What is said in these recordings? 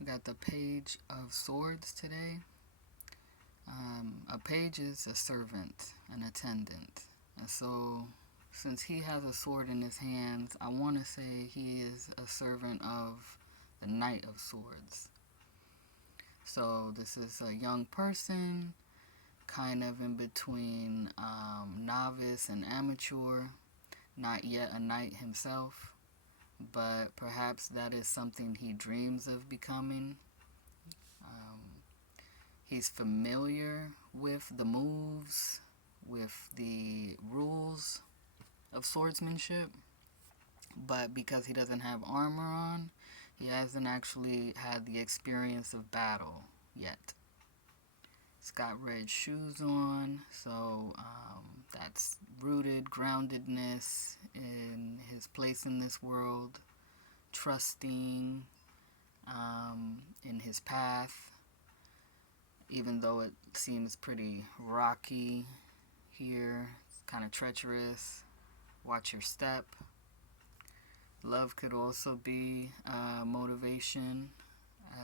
We got the Page of Swords today. A page is a servant, an attendant. And so, since he has a sword in his hands, I want to say he is a servant of the Knight of Swords. So, this is a young person, kind of in between novice and amateur, not yet a knight himself, but perhaps that is something he dreams of becoming. He's familiar with the moves, with the rules of swordsmanship, but because he doesn't have armor on, he hasn't actually had the experience of battle yet. He's got red shoes on, so that's rooted groundedness in his place in this world, trusting in his path, even though it seems pretty rocky here, it's kind of treacherous. Watch your step. Love could also be motivation,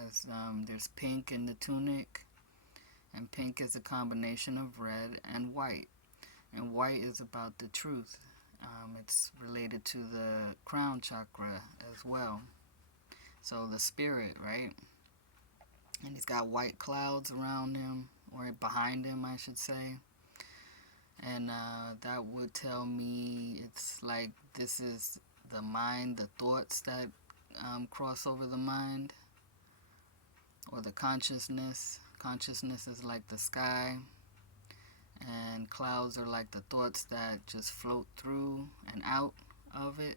as there's pink in the tunic, and pink is a combination of red and white. And white is about the truth. It's related to the crown chakra as well. So the spirit, right? And he's got white clouds around him, or behind him, I should say. And that would tell me it's like this is the mind, the thoughts that cross over the mind, or the consciousness. Consciousness is like the sky, and clouds are like the thoughts that just float through and out of it.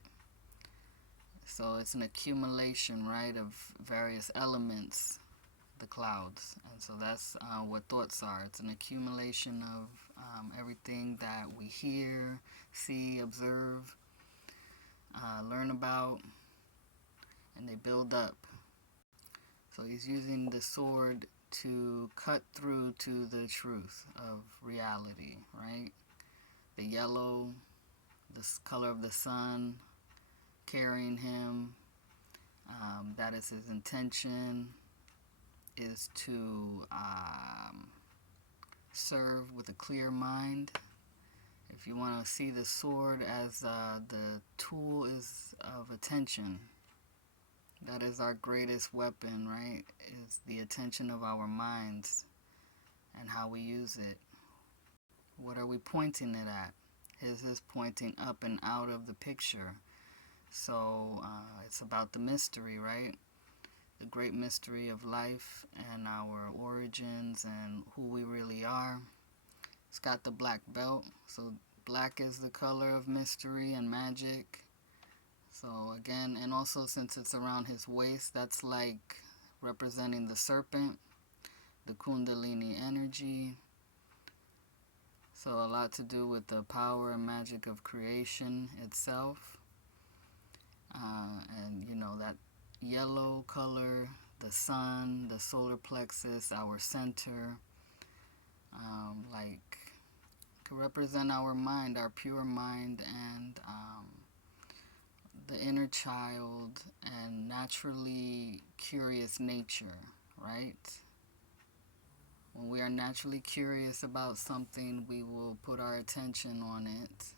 So it's an accumulation, right, of various elements, the clouds. And so that's what thoughts are. It's an accumulation of everything that we hear, see, observe, learn about, and they build up. So he's using the sword to cut through to the truth of reality, right? The yellow, the color of the sun, carrying him, that is his intention, is to serve with a clear mind. If you want to see the sword as the tool is of attention, that is our greatest weapon, right? Is the attention of our minds and how we use it. What are we pointing it at? His is pointing up and out of the picture. So it's about the mystery, right? The great mystery of life and our origins and who we really are. It's got the black belt, so black is the color of mystery and magic. So again, and also since it's around his waist, that's like representing the serpent, the Kundalini energy. So a lot to do with the power and magic of creation itself. And you know, that yellow color, the sun, the solar plexus, our center, like could represent our mind, our pure mind, and the inner child and naturally curious nature, right? When we are naturally curious about something, we will put our attention on it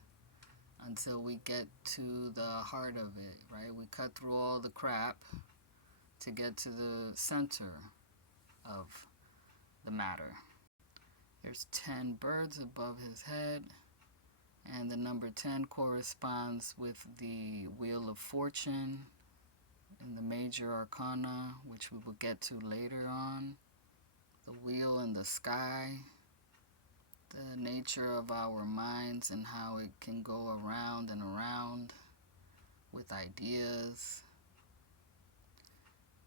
until we get to the heart of it, right? We cut through all the crap to get to the center of the matter. There's 10 birds above his head, and the number 10 corresponds with the Wheel of Fortune in the major arcana, which we will get to later on. The wheel in the sky, the nature of our minds and how it can go around and around with ideas.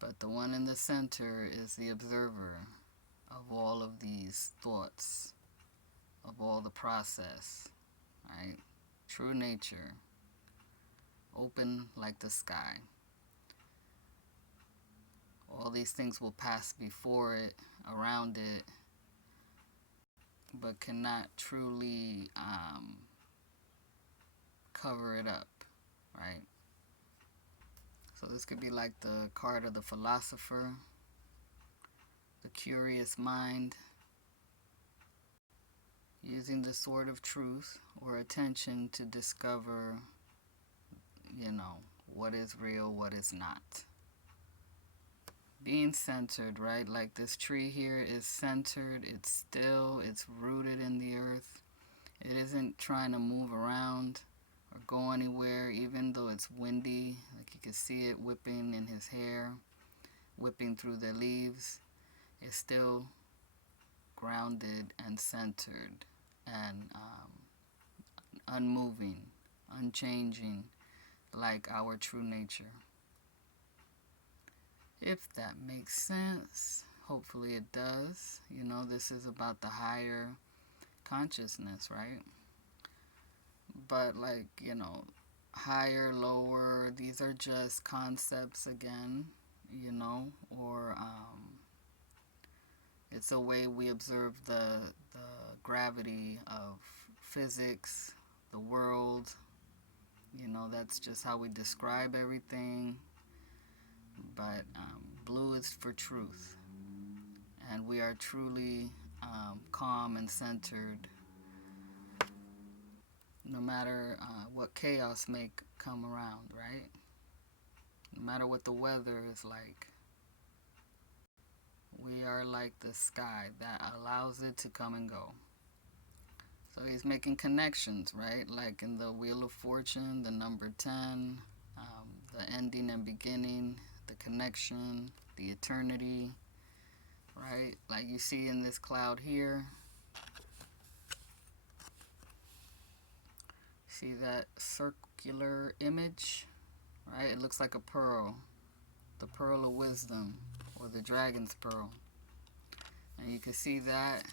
But the one in the center is the observer of all of these thoughts, of all the process, right? True nature, open like the sky. All these things will pass before it, around it, but cannot truly cover it up, right? So this could be like the card of the philosopher, the curious mind, using the sword of truth or attention to discover, what is real, what is not. Being centered, right? Like this tree here is centered, it's still, it's rooted in the earth. It isn't trying to move around or go anywhere, even though it's windy. Like you can see it whipping in his hair, whipping through the leaves. It's still grounded and centered and unmoving, unchanging, like our true nature. If that makes sense, hopefully it does. This is about the higher consciousness, right? But higher, lower, these are just concepts again, or it's a way we observe the gravity of physics, the world. That's just how we describe everything. But blue is for truth. And we are truly calm and centered no matter what chaos may come around, right? No matter what the weather is like. We are like the sky that allows it to come and go. So he's making connections, right? Like in the Wheel of Fortune, the number 10, the ending and beginning, the connection, the eternity, right? Like you see in this cloud here. See that circular image, right? It looks like a pearl, the pearl of wisdom, or the dragon's pearl. And you can see that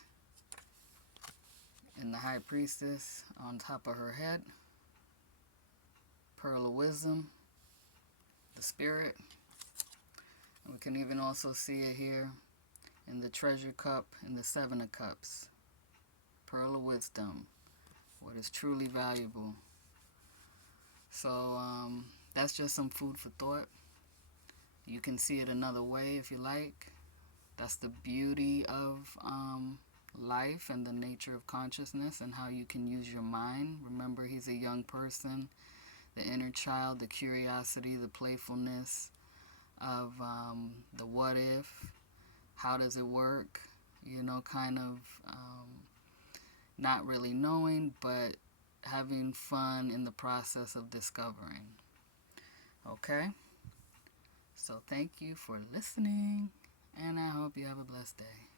in the high priestess on top of her head. Pearl of wisdom, the spirit. And we can even also see it here in the treasure cup, in the 7 of cups. Pearl of wisdom, what is truly valuable. So that's just some food for thought. You can see it another way if you like. That's the beauty of life and the nature of consciousness and how you can use your mind. Remember, he's a young person. The inner child, the curiosity, the playfulness of the what if, how does it work, kind of not really knowing, but having fun in the process of discovering. Okay? So thank you for listening, and I hope you have a blessed day.